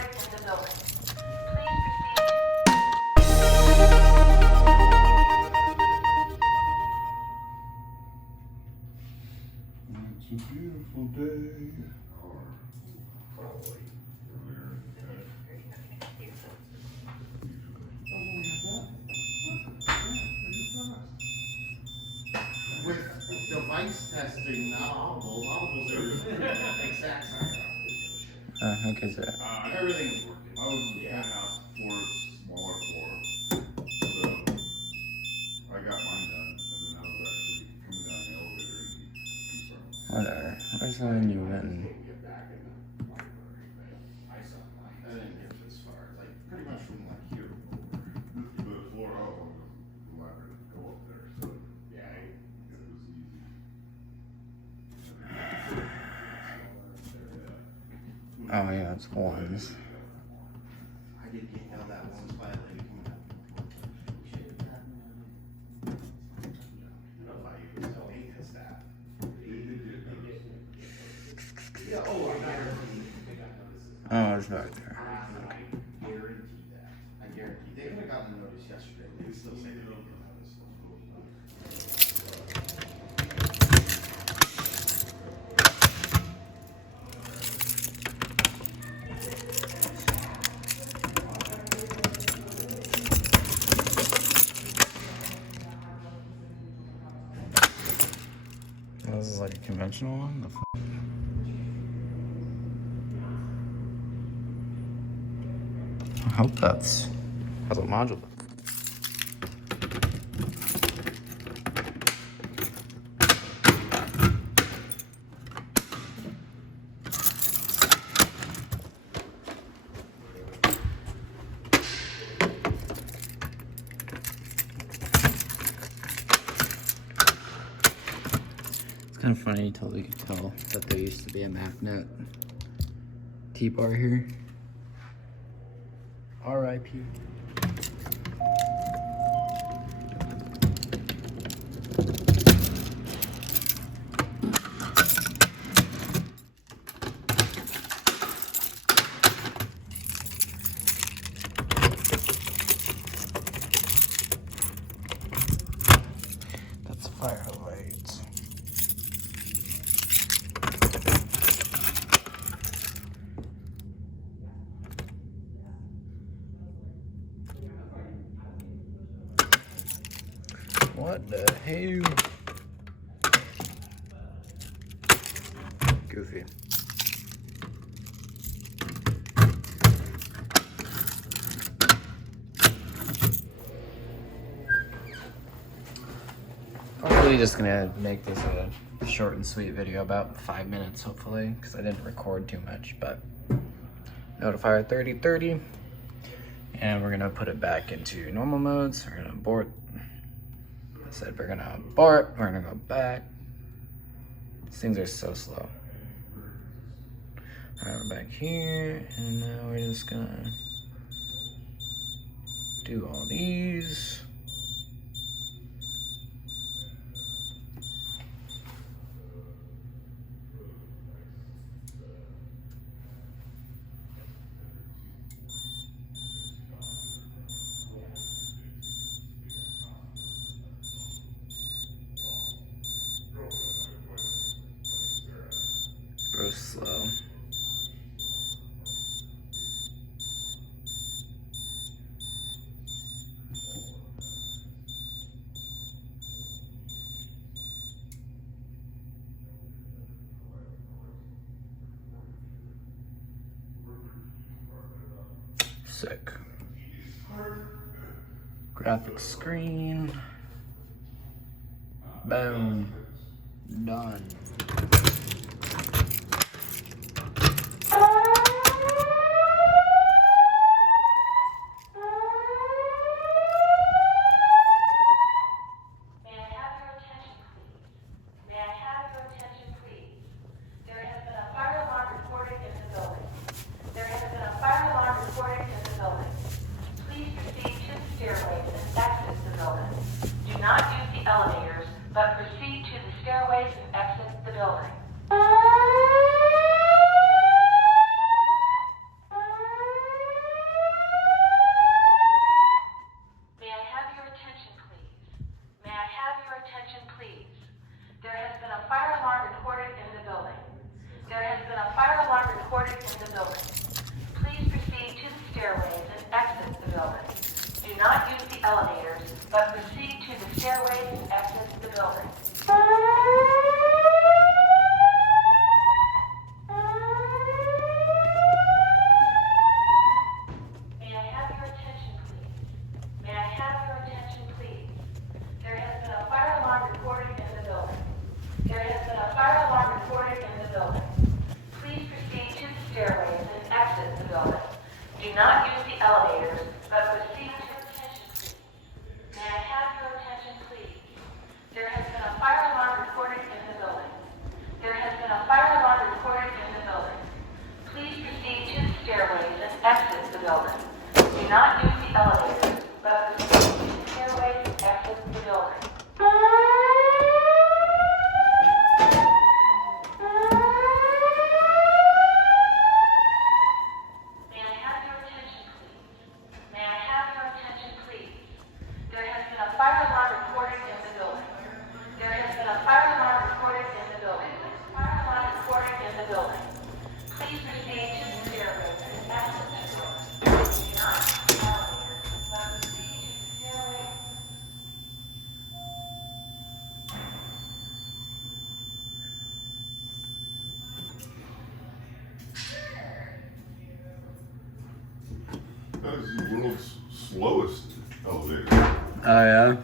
reported in the building. Please proceed. It's a beautiful day. With device testing, not audibles are exact science. Okay, so Everything is working. I was in the penthouse floor, smaller floor, so I got mine done, and then I was actually coming down the elevator and he started. whatever. Where's the one you went in? I didn't get this far, like pretty much from like here over. The floor I was on the ladder to go up there, so yeah, it was easy. Oh yeah, it's ones. I did get down that one spot lady coming up. Maintenance staff. Yeah, oh, I guarantee. Oh, it's back there. I guarantee that. I guarantee. They could have gotten a notice yesterday. They would still say they didn't get a notice. This is like a conventional one. I hope that's has a module. It's kind of funny until you could tell that there used to be a magnet T-bar here. R.I.P. That's fire lights. What the hell? Goofy. I'm really just gonna make this a short and sweet video, about 5 minutes hopefully, because I didn't record too much, but Notifier 3030. And we're gonna put it back into normal modes. We're gonna abort. I said we're gonna abort, we're gonna go back. These things are so slow. All right, we're back here, and now we're just gonna do all these. Go slow. Sick. Graphics screen. Boom. Done. Do not use the elevators, but proceed to the stairways and exit the building. been a fire alarm reported in the building. There has been a fire alarm reported in the building. Please proceed to the stairways and exit the building. Do not use the elevators, but proceed to the stairways and exit the building. May I have your attention, please? May I have your attention, please? There has been a fire alarm reported in the building. There has been a fire alarm reported in the building. Please proceed to the stairways and exit the building. Do not use the elevators, but proceed to the attention, please. May I have your attention, please? There has been a fire alarm reported in the building. There has been a fire alarm reported in the building. Please proceed to the stairways and exit the building. Do not use the elevators, but proceed to the stairways and exit the building. May I have your attention, please? May I have your attention, please? There has been a fire alarm reported in the building. There has been a fire alarm reported in the building. Fire alarm reported in the building. Please proceed to the stairways and exit the building. Do not use the elevators, but proceed to the stairways. That is the world's slowest elevator. Oh yeah.